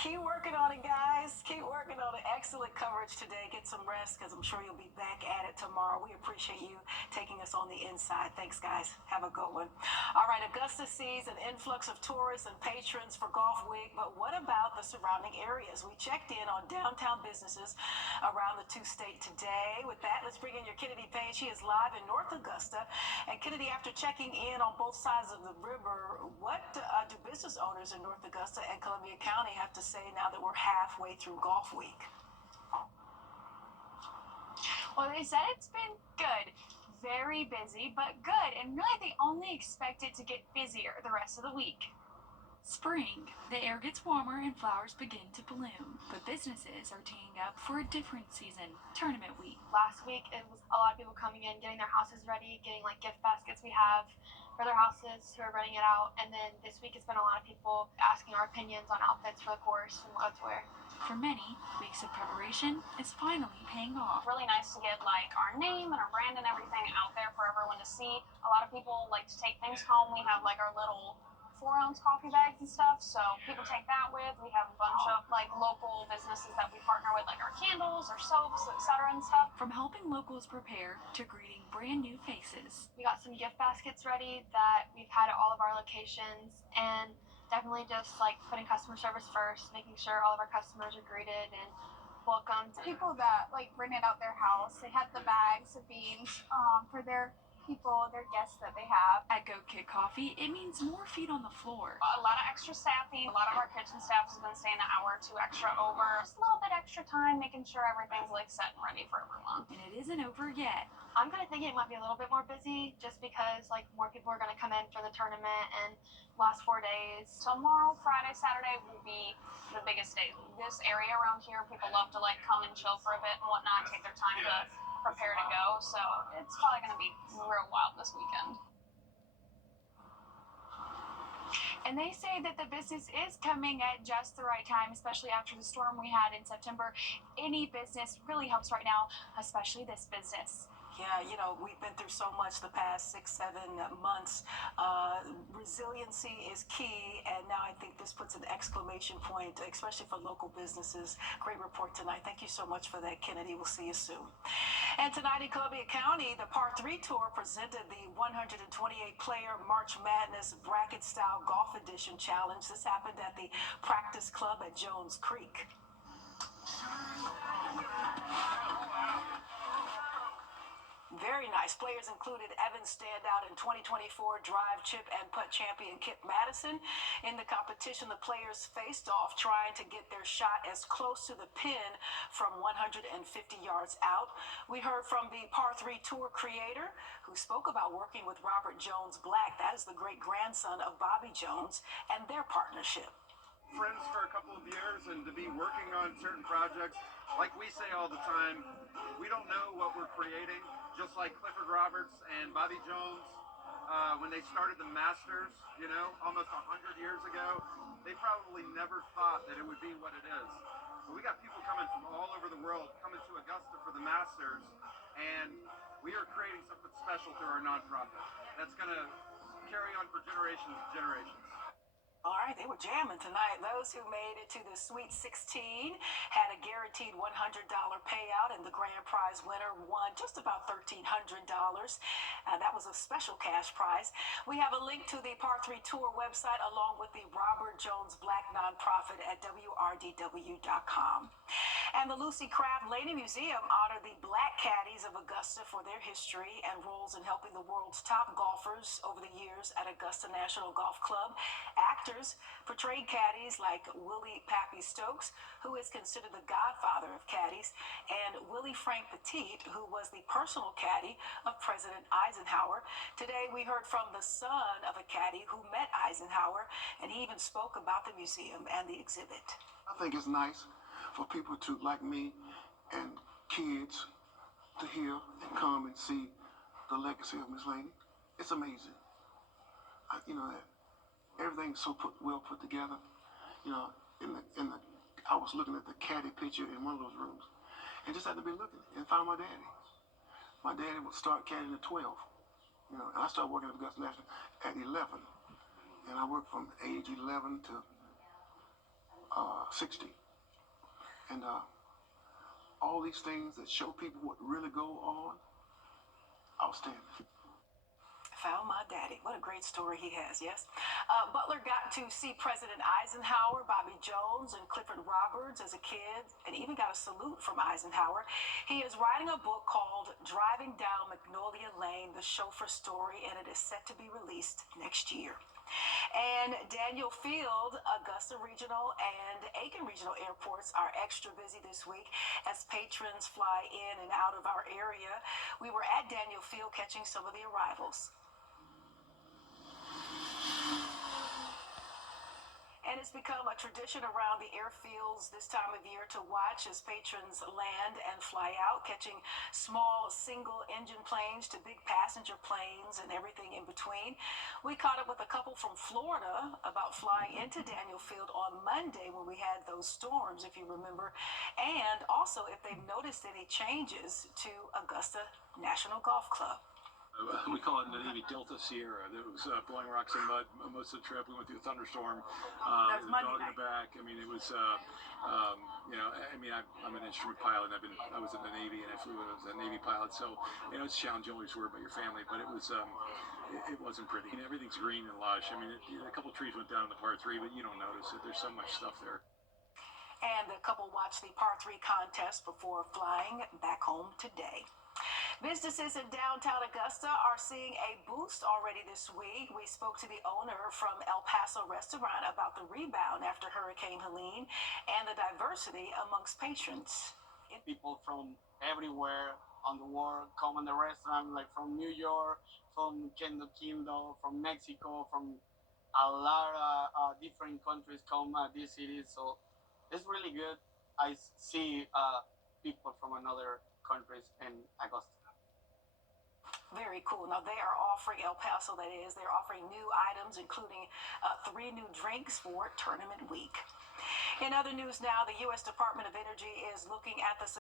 Keep working on it, guys. Keep working on it. Excellent coverage today. Get some rest because I'm sure you'll be back at it tomorrow. We appreciate you taking us on the inside. Thanks, guys. Have a good one. All right, Augusta sees an influx of tourists and patrons for Golf Week, but what about the surrounding areas? We checked in on downtown businesses around the two-state today. With that, let's bring in your Kennedy Page. He is live in North Augusta. And Kennedy, after checking in on both sides of the river, what do business owners in North Augusta and Columbia County have to say now that we're halfway through Golf Week? Well, they said it's been good. Very busy, but good. And really, they only expect it to get busier the rest of the week. Spring. The air gets warmer and flowers begin to bloom, but businesses are teeing up for a different season, Tournament Week. Last week, it was a lot of people coming in, getting their houses ready, getting like gift baskets we have for their houses who are renting it out. And then this week, it's been a lot of people asking our opinions on outfits for the course and what to wear. For many, weeks of preparation is finally paying off. Really nice to get like our name and our brand and everything out there for everyone to see. A lot of people like to take things home. We have like our little 4-ounce coffee bags and stuff, so people take that with. We have a bunch of like local businesses that we partner with, like our candles, our soaps, etc. and stuff. From helping locals prepare to greeting brand new faces. We got some gift baskets ready that we've had at all of our locations, and definitely just like putting customer service first, making sure all of our customers are greeted and welcomed. People that like rented out their house, they had the bags of beans for their people, their guests that they have. At Go Kid Coffee, it means more feet on the floor. A lot of extra staffing. A lot of our kitchen staff has been staying an hour or two extra over. Just a little bit extra time, making sure everything's like set and ready for everyone. And it isn't over yet. I'm kind of thinking it might be a little bit more busy just because like more people are going to come in for the tournament and last 4 days. Tomorrow, Friday, Saturday will be the biggest days. This area around here, people love to like come and chill for a bit and whatnot, take their time to prepare to go. So it's probably going to be real wild this weekend. And they say that the business is coming at just the right time, especially after the storm we had in September. Any business really helps right now, especially this business. Yeah, you know, we've been through so much the past 6-7 months. Resiliency is key, and now I think this puts an exclamation point, especially for local businesses. Great report tonight. Thank you so much for that, Kennedy. We'll see you soon. And tonight in Columbia County, the Par 3 Tour presented the 128-player March Madness Bracket-Style Golf Edition Challenge. This happened at the Practice Club at Jones Creek. Very nice. Players included Evans standout in 2024 drive, chip, and putt champion Kip Madison. In the competition, the players faced off trying to get their shot as close to the pin from 150 yards out. We heard from the Par 3 Tour creator who spoke about working with Robert Jones Black. That is the great-grandson of Bobby Jones, and their partnership. Friends for a couple of years, and to be working on certain projects, like we say all the time, we don't know what we're creating. Just like Clifford Roberts and Bobby Jones, when they started the Masters, you know, almost 100 years ago, they probably never thought that it would be what it is. But we got people coming from all over the world coming to Augusta for the Masters, and we are creating something special through our nonprofit that's going to carry on for generations and generations. All right, they were jamming tonight. Those who made it to the Sweet 16 had a guaranteed $100 payout, and the grand prize winner won just about $1,300. That was a special cash prize. We have a link to the Par 3 Tour website along with the Robert Jones Black nonprofit at wrdw.com. And the Lucy Craft Laney Museum honored the Black Caddies of Augusta for their history and roles in helping the world's top golfers over the years at Augusta National Golf Club. Actors portrayed caddies like Willie Pappy Stokes, who is considered the godfather of caddies, and Willie Frank Petit, who was the personal caddy of President Eisenhower. Today, we heard from the son of a caddy who met Eisenhower, and he even spoke about the museum and the exhibit. I think it's nice for people to, like me and kids, to hear and come and see the legacy of Miss Laney. It's amazing. Everything's so well put together. You know, I was looking at the caddy picture in one of those rooms, and just had to be looking and found my daddy. My daddy would start caddying at 12. You know, and I started working at Augusta National at 11, and I worked from age 11 to 60. And all these things that show people what really go on, outstanding. Found my daddy. What a great story he has, yes? Butler got to see President Eisenhower, Bobby Jones, and Clifford Roberts as a kid, and even got a salute from Eisenhower. He is writing a book called Driving Down Magnolia Lane, The Chauffeur Story, and it is set to be released next year. And Daniel Field, Augusta Regional, and Aiken Regional airports are extra busy this week as patrons fly in and out of our area. We were at Daniel Field catching some of the arrivals. And it's become a tradition around the airfields this time of year to watch as patrons land and fly out, catching small single-engine planes to big passenger planes and everything in between. We caught up with a couple from Florida about flying into Daniel Field on Monday when we had those storms, if you remember, and also if they've noticed any changes to Augusta National Golf Club. We call it the Navy Delta Sierra. It was blowing rocks and mud most of the trip. We went through a thunderstorm. That's The Monday dog in night. the back. I mean, it was, I'm an instrument pilot. I was in the Navy and I flew as a Navy pilot. So, it's a challenge you always worry about your family, but it was, it wasn't pretty. Everything's green and lush. I mean, a couple trees went down in the par 3, but you don't notice it. There's so much stuff there. And the couple watched the par 3 contest before flying back home today. Businesses in downtown Augusta are seeing a boost already this week. We spoke to the owner from El Paso Restaurant about the rebound after Hurricane Helene and the diversity amongst patrons. People from everywhere on the world come in the restaurant, like from New York, from Kingdom, from Mexico, from a lot of different countries come at this city. So it's really good. I see people from another countries in Augusta. Very cool. Now, they are offering, El Paso that is, they're offering new items, including 3 new drinks for tournament week. In other news now, the U.S. Department of Energy is looking at the